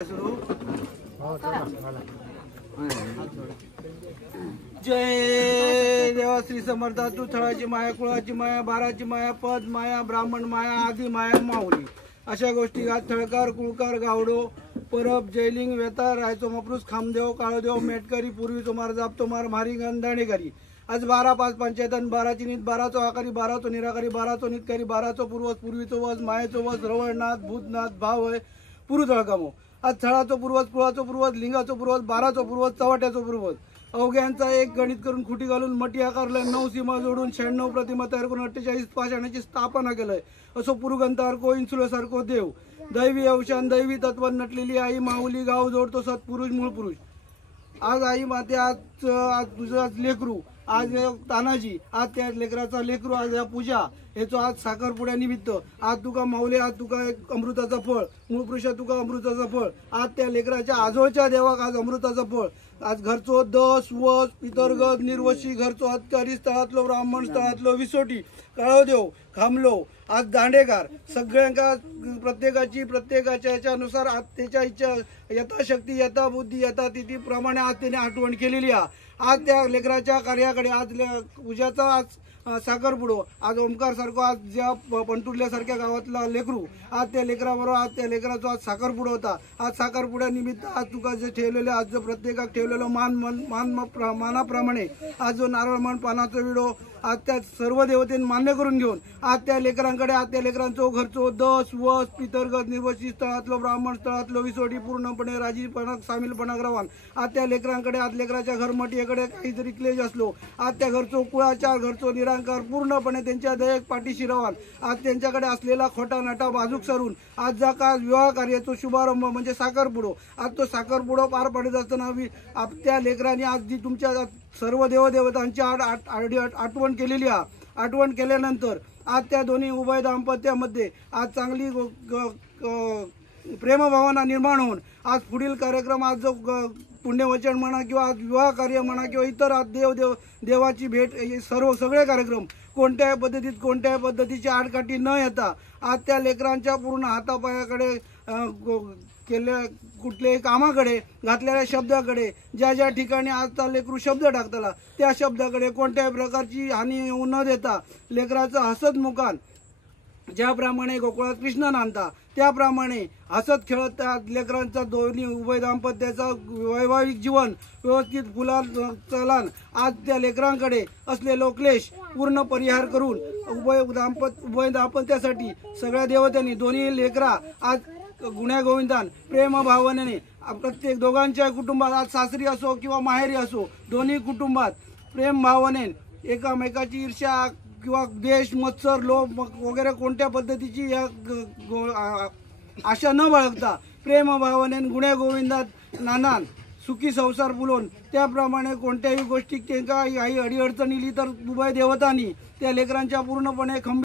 जय देवा श्री समर्थ तू थळाची माया कुळाची माया बाराची माया पद माया ब्राह्मण माया आदी माया माऊली अशा गोष्टी थळकार कुळकार गावडो परब जैलिंग वेतार रायचो मप्रूस खामदेव काळदेव मेटकरी पूर्वी तोमार जाप तोमार मारी गंधाणेकरी आज 12-5 पंचायतन 12ची नीत 12चो आकारी 12चो निराकारी 12चो नीतकारी 12चो पूर्वज पूर्वीचो वज मायेचो वज रवळनाथ भूतनाथ भाव पुरु तळकामो आज थळाचो पूर्वज कुळाचो पूर्वज लिंगाचो पूर्वज 12चो पूर्वज चवट्याचो पूर्वज अवघ्यांचा एक गणित करून खुटी घालून मटी आकारलंय 9 सीमा जोडून 96 प्रतिमा तयार करून 48 पाषाणाची स्थापना केलंय असो पुरुगंतारको इन्सुलेसारखो देव दैवी अवशान दैवी तत्व नटलेली आई माऊली गाव जोडतो सत्पुरुष मूळ पुरुष आज आई माते आज तुझा लेकरू आज तानाजी आज त्या लेकराचा लेकरू आज या पूजा हेचो आज साखरपुड्या निमित्त आज तुका माऊली आज तुका एक अमृताचा फळ मूळ पुरुष तुका अमृताचा फळ आज त्या लेकराच्या आजोळच्या देवाक आज अमृताचा फळ आज घरचो दस वस पितरगत निर्वशी घरचो हत्यारी स्थळातलो ब्राह्मण स्थळातलो विसोटी काळोदेव खामलो आज दांडेकार सगळ्यांका प्रत्येकाच्या याच्यानुसार आज त्याच्या इच्छा यथाशक्ती यथा बुद्धी यथा तिथी प्रमाणे आज त्याने आठवण केलेली आहे आज त्या लेकराच्या कार्याकडे आज पूजाचा आज साखरपुडो आज ओमकार सारखो आज ज्या पंटुर्ल्यासारख्या गावातला लेकरू आज त्या लेकराबरोबर आज त्या लेकराचा आज साखरपुडो होता आज साखरपुड्या निमित्त आज तुका जे ठेवलेले आज जो प्रत्येकाक ठेवलेलो मानाप्रमाणे आज जो नारळ मन पानाचा विडो आज त्या सर्व देवतेन मान्य करून घेऊन आज त्या लेकरांकडे आज त्या लेकरांचो घरचो दस वस पितरगत निर्वशी स्थळातलो ब्राह्मण स्थळातलो विसोटी पूर्णपणे राजीपणा सामीलपणाक रवान आज त्या लेकरांकडे आज लेकराच्या घरमटीकडे काहीतरी क्लेश असलो आज त्या घरचो कुळाचार घरचो निरांकार पूर्णपणे त्यांच्या दयेक पाठीशी रवान आज त्यांच्याकडे असलेला खोटा नाटा बाजूक सरून आज जा का विवाह कार्याचो शुभारंभ म्हणजे साखरपुडो आज तो साखरपुडो पार पडत असताना त्या लेकरांनी आज जी तुमच्या सर्व देवदेवतांची आठवण केलेली आहे आठवण केल्यानंतर आज त्या दोन्ही उभय दाम्पत्यामध्ये आज चांगली प्रेमभावना निर्माण होऊन आज पुढील कार्यक्रम आज जो पुण्यवचन म्हणा किंवा आज विवाह कार्य म्हणा किंवा इतर आज देवाची भेट हे सगळे कार्यक्रम कोणत्याही पद्धतीची आडकाठी न येता आज त्या लेकरांच्या पूर्ण हातापायाकडे केल्या कुठल्याही कामाकडे घातलेल्या शब्दाकडे ज्या ठिकाणी आजचा लेकरू शब्द टाकताला त्या शब्दाकडे कोणत्याही प्रकारची हानी येऊ न देता लेकराचं हसत मुखान ज्याप्रमाणे गोकुळात कृष्ण नांदता त्याप्रमाणे हसत खेळत त्या लेकरांचा दोन्ही उभय दाम्पत्याचा वैवाहिक जीवन व्यवस्थित फुलान आज त्या लेकरांकडे असलेलो क्लेश पूर्ण परिहार करून उभय दाम्पत्यासाठी सगळ्या देवतांनी दोन्ही लेकरा आज गुण्या गोविंदान प्रेम भावनेने प्रत्येक दोघांच्या कुटुंबात आज सासरी असो किंवा माहेरी असो दोन्ही कुटुंबात प्रेम भावनेने एकामेकाची ईर्ष्या किंवा द्वेष मत्सर लोभ वगैरे कोणत्या पद्धतीची आशा न बाळगता प्रेम भावनेने गुण्या गोविंदात नानान सुखी संसार फुलवून त्याप्रमाणे कोणत्याही गोष्टी त्यांना काही अडीअडचण इली तर उभय देवतांनी त्या लेकरांच्या पूर्णपणे